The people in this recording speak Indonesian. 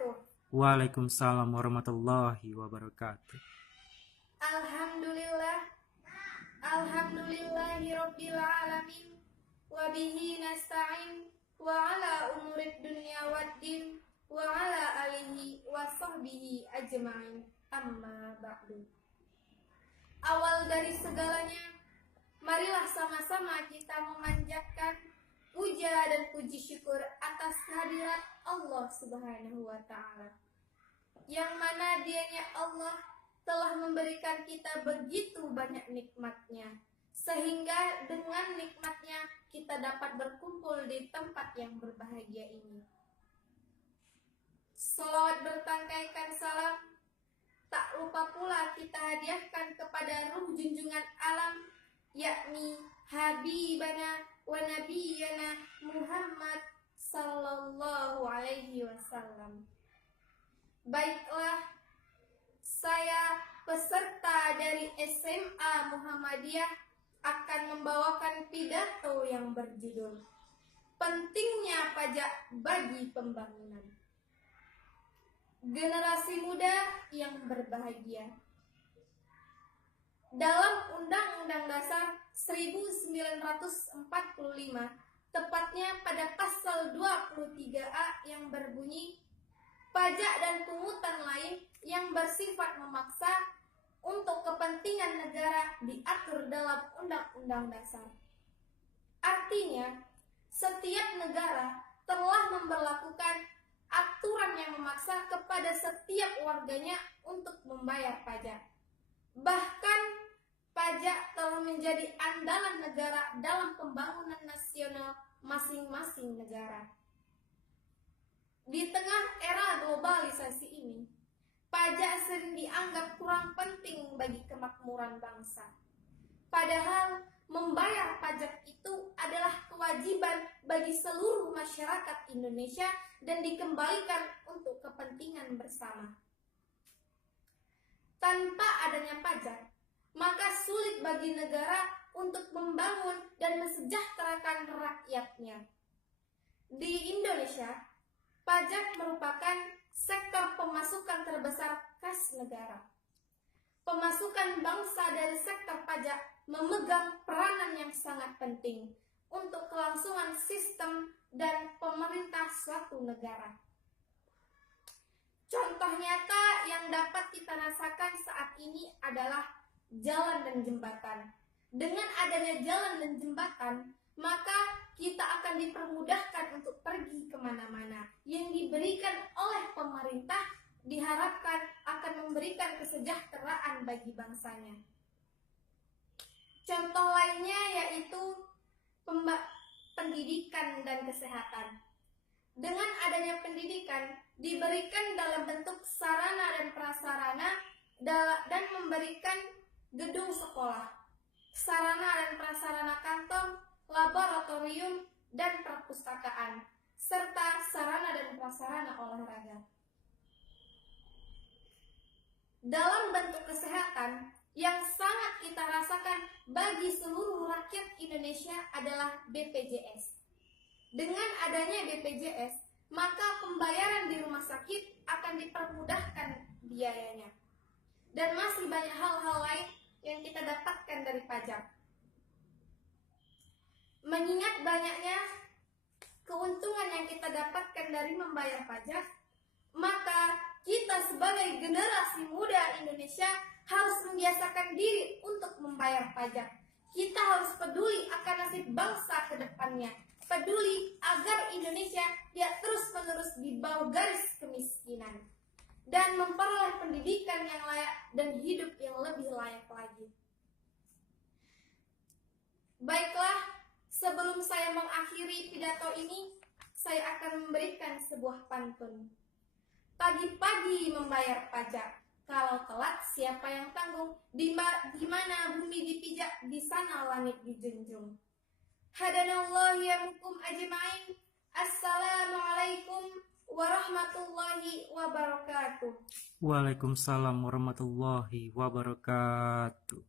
wabarakatuh. Waalaikumsalam warahmatullahi wabarakatuh. Alhamdulillahirabbil alamin wa bihi nasta'in wa ala umurid dunya waddin wa ala alihi wa sahbihi ajma'in. Amma ba'du. Awal dari segalanya, marilah sama-sama kita memanjatkan puja dan puji syukur atas kehadirat Allah Subhanahu wa Ta'ala, yang mana Dianya Allah telah memberikan kita begitu banyak nikmatnya, sehingga dengan nikmatnya kita dapat berkumpul di tempat yang berbahagia ini. Selawat bertangkaikan salam tak lupa pula kita hadiahkan kepada ruh junjungan alam, yakni Habibana wa Nabiyana Muhammad sallallahu alaihi wasallam. Baiklah, saya peserta dari SMA Muhammadiyah akan membawakan pidato yang berjudul Pentingnya Pajak Bagi Pembangunan. Generasi muda yang berbahagia. Dalam Undang-Undang Dasar 1945, tepatnya pada pasal 23A yang berbunyi, pajak dan pungutan lain yang bersifat memaksa untuk kepentingan negara diatur dalam Undang-Undang Dasar. Artinya, setiap negara telah memberlakukan aturan yang memaksa kepada setiap warganya untuk membayar pajak. Bahkan, pajak telah menjadi andalan negara dalam pembangunan nasional masing-masing negara. Di tengah era globalisasi ini, pajak sering dianggap kurang penting bagi kemakmuran bangsa. Padahal, membayar pajak itu adalah kewajiban bagi seluruh masyarakat Indonesia dan dikembalikan untuk kepentingan bersama. Tanpa adanya pajak, maka sulit bagi negara untuk membangun dan mesejahterakan rakyatnya. Di Indonesia, pajak merupakan sektor pemasukan terbesar kas negara. Pemasukan bangsa dari sektor pajak memegang peranan yang sangat penting untuk kelangsungan sistem dan pemerintah suatu negara. Contoh nyata yang dapat kita rasakan saat ini adalah jalan dan jembatan. Dengan adanya jalan dan jembatan, maka kita akan dipermudahkan untuk pergi kemana-mana. Yang diberikan oleh pemerintah diharapkan akan memberikan kesejahteraan bagi bangsanya. Contoh lainnya yaitu pendidikan dan kesehatan. Dengan adanya pendidikan diberikan dalam bentuk sarana dan prasarana dan memberikan gedung sekolah, sarana dan prasarana kantor, laboratorium, dan perpustakaan, serta sarana dan prasarana olahraga. Dalam bentuk kesehatan, yang sangat kita rasakan bagi seluruh rakyat Indonesia adalah BPJS. Dengan adanya BPJS, maka pembayaran di rumah sakit akan dipermudahkan biayanya. Dan masih banyak hal-hal lain yang kita dapatkan dari pajak. Mengingat banyaknya keuntungan yang kita dapatkan dari membayar pajak, maka kita sebagai generasi muda Indonesia harus membiasakan diri untuk membayar pajak. Kita harus peduli akan nasib bangsa ke depannya. Peduli agar Indonesia tidak terus-menerus di bawah garis kemiskinan. Dan memperoleh pendidikan yang layak dan hidup yang lebih layak lagi. Baiklah, sebelum saya mengakhiri pidato ini, saya akan memberikan sebuah pantun. Pagi-pagi membayar pajak, kalau telat siapa yang tanggung? Di mana bumi dipijak, di sana langit dijunjung. Hadanallahu iyyakum ajma'in. Assalamualaikum warahmatullahi wabarakatuh. Waalaikumsalam warahmatullahi wabarakatuh.